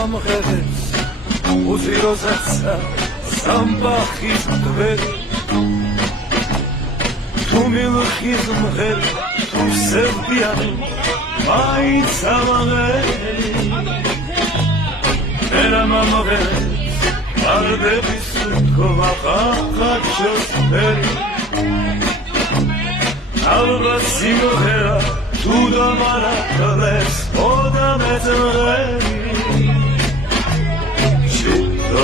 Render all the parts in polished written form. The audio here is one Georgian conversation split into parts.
Mamħedes u zero zazza samba xizm dveri tu mil xizm gheri tu sevbjani majn samageri Era mamħedes arde bisutko vaqaqaqċos peri Alba simħera tu damara kales oda metzmeri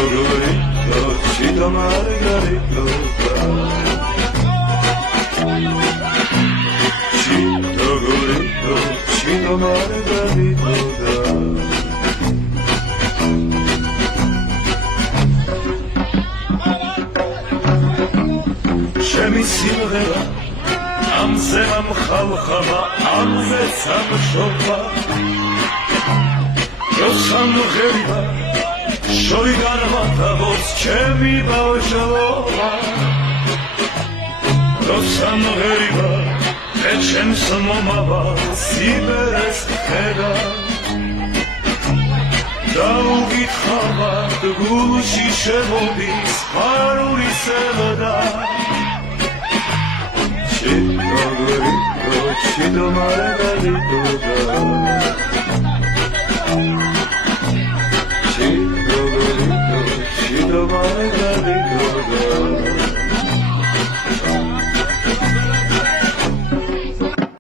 Margarito, Chito Margarito, Chito Gorito, Chito Margarito. Shemi simghera, amze amkhalkhava, amze samshova. Yosan gheriba. Შორი განვათავობს ჩემი ბავშვობა როცა მღერიბა მე ჩემს მომავალ სიბერეს ხედა დაუგითხავად გულში შემოდის ფარული სევდა ჩიტო გორიტო ჩიტო მარგარიტო